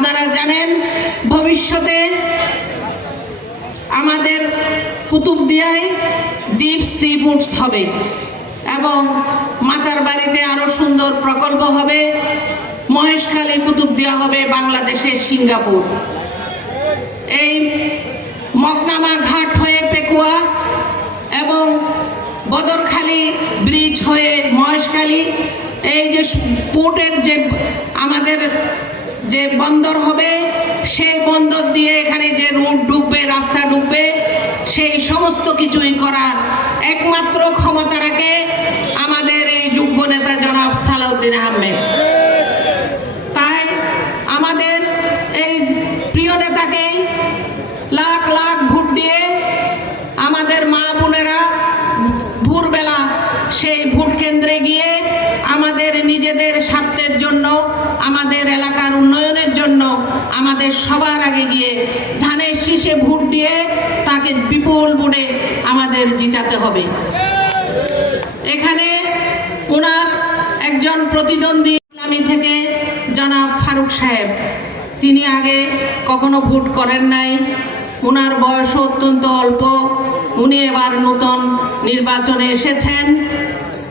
আপনারা জানেন, ভবিষ্যতে আমাদের কুতুবদিয়ায় ডিপ সি ফুডস হবে এবং মাতার বাড়িতে আরও সুন্দর প্রকল্প হবে। মহেশখালী কুতুবদিয়া হবে বাংলাদেশের সিঙ্গাপুর। এই মকনামা ঘাট হয়ে পেকুয়া এবং বদরখালী ব্রিজ হয়ে মহেশখালী। এই যে পোর্টের যে আমাদের যে বন্দর হবে, সেই বন্দর দিয়ে এখানে যে রোড ডুববে রাস্তা ডুববে সেই সমস্ত কিছুই করার একমাত্র ক্ষমতা রাখে আমাদের এই যুগ্ম নেতা জনাব সালাউদ্দিন আহমেদ তাই আমাদের এই প্রিয় নেতাকে লাখ লাখ ভোট দিয়ে আমাদের মা বোনেরা ভোরবেলা সেই ভোট কেন্দ্রে গিয়ে আমাদের নিজেদের স্বার্থের জন্য আমাদের এলাকার উন্নয়নের জন্য আমাদের সবার আগে গিয়ে ধানের শীষে ভোট দিয়ে তাকে বিপুল ভোটে আমাদের জিতাতে হবে। এখানে ওনার একজন প্রতিদ্বন্দ্বী ইসলামী থেকে জনাব ফারুক সাহেব। তিনি আগে কখনো ভোট করেন নাই। ওনার বয়স অত্যন্ত অল্প। উনি এবার নতুন নির্বাচনে এসেছেন।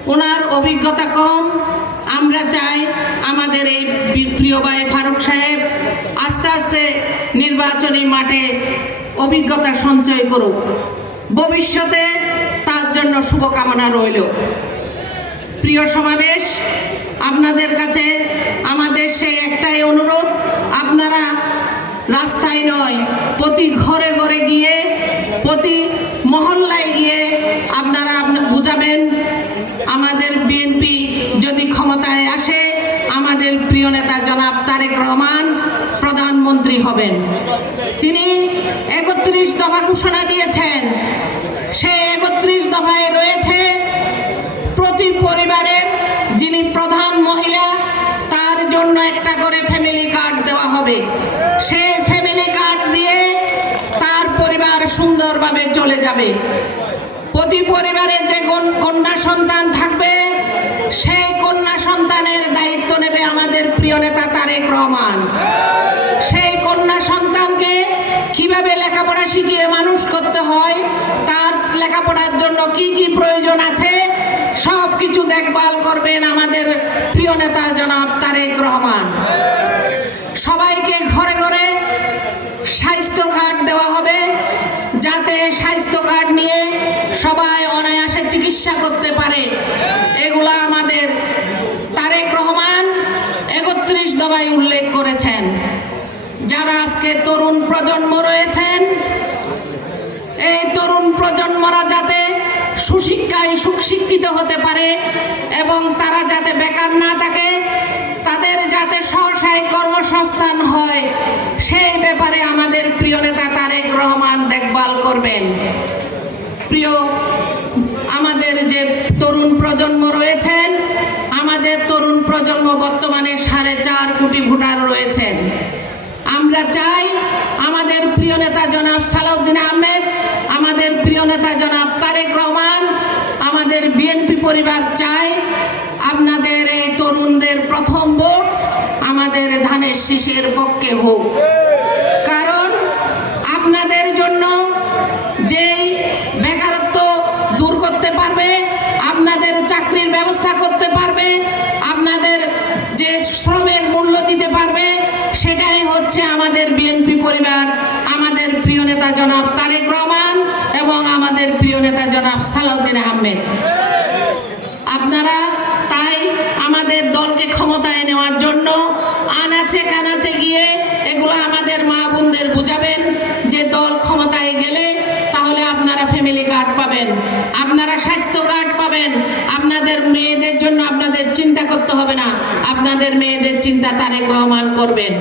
ওনার অভিজ্ঞতা কম। আমরা চাই আমাদের এই প্রিয় ভাই ফারুক সাহেব আস্তে আস্তে নির্বাচনী মাঠে অভিজ্ঞতা সঞ্চয় করুক। ভবিষ্যতে তার জন্য শুভকামনা রইল। প্রিয় সমাবেশ, আপনাদের কাছে আমাদের সেই একটাই অনুরোধ, আপনারা রাস্তায় নয়, প্রতি ঘরে ঘরে গিয়ে প্রতি মহল্লায় গিয়ে আপনারা আপনা- বুঝাবেন আমাদের বিএনপি যদি ক্ষমতায় আসে আমাদের প্রিয় নেতা জনাব তারেক রহমান, প্রধানমন্ত্রী হবেন। তিনি একত্রিশ দফা ঘোষণা দিয়েছেন। সেই একত্রিশ দফায় রয়েছে প্রতি পরিবারের যিনি প্রধান মহিলা, তার জন্য একটা করে ফ্যামিলি কার্ড দেওয়া হবে। সেই ফ্যামিলি কার্ড দিয়ে তার পরিবার সুন্দরভাবে চলে যাবে। প্রতি পরিবারে যে কন- কন্যা সন্তান নেতা তারেক রহমান। সেই কন্যা সন্তানকে কীভাবে লেখাপড়া শিখিয়ে মানুষ করতে হয়, তার লেখাপড়ার জন্য কি কি প্রয়োজন আছে সব কিছু দেখভাল করবেন আমাদের প্রিয় নেতা জনাব তারেক রহমান। দফায় উল্লেখ করেছেন। যারা আজকে তরুণ প্রজন্ম রয়েছেন, এই তরুণ প্রজন্মরা যাতে সুশিক্ষায় সুশিক্ষিত হতে পারে এবং তারা যাতে বেকার না থাকে, তাদের যাতে সহসায় কর্মসংস্থান হয়, সেই ব্যাপারে আমাদের প্রিয় নেতা তারেক রহমান দেখভাল করবেন। প্রিয়, আমাদের যে তরুণ প্রজন্ম রয়েছেন প্রজন্ম বর্তমানে সাড়ে চার কোটি ভোটার রয়েছেন। আমরা চাই আমাদের প্রিয় নেতা জনাব সালাউদ্দিন আহমেদ, আমাদের প্রিয় নেতা জনাব তারেক রহমান, আমাদের বিএনপি পরিবার চায় আপনাদের এই তরুণদের প্রথম ভোট, আমাদের ধানের শীষের পক্ষে হোক। কারণ আপনাদের জন্য যেই বেকারত্ব দূর করতে পারবে, আপনাদের চাকরির ব্যবস্থা হচ্ছে আমাদের বিএনপি পরিবার, আমাদের প্রিয় নেতা জনাব তারেক রহমান এবং আমাদের প্রিয় নেতা জনাব সালাউদ্দিন আহমেদ। আপনারা তাই আমাদের দলকে ক্ষমতায় নেওয়ার জন্য আনাচে কানাচে গিয়ে এগুলো আমাদের মা বোনদের বুঝাবেন যে দল ক্ষমতায় গেলে তাহলে আপনারা ফ্যামিলি কার্ড পাবেন, আপনারা স্বাস্থ্য কার্ড পাবেন, আপনাদের মেয়েদের জন্য আপনাদের চিন্তা করতে হবে না, আপনাদের মেয়েদের চিন্তা তারেক রহমান করবেন।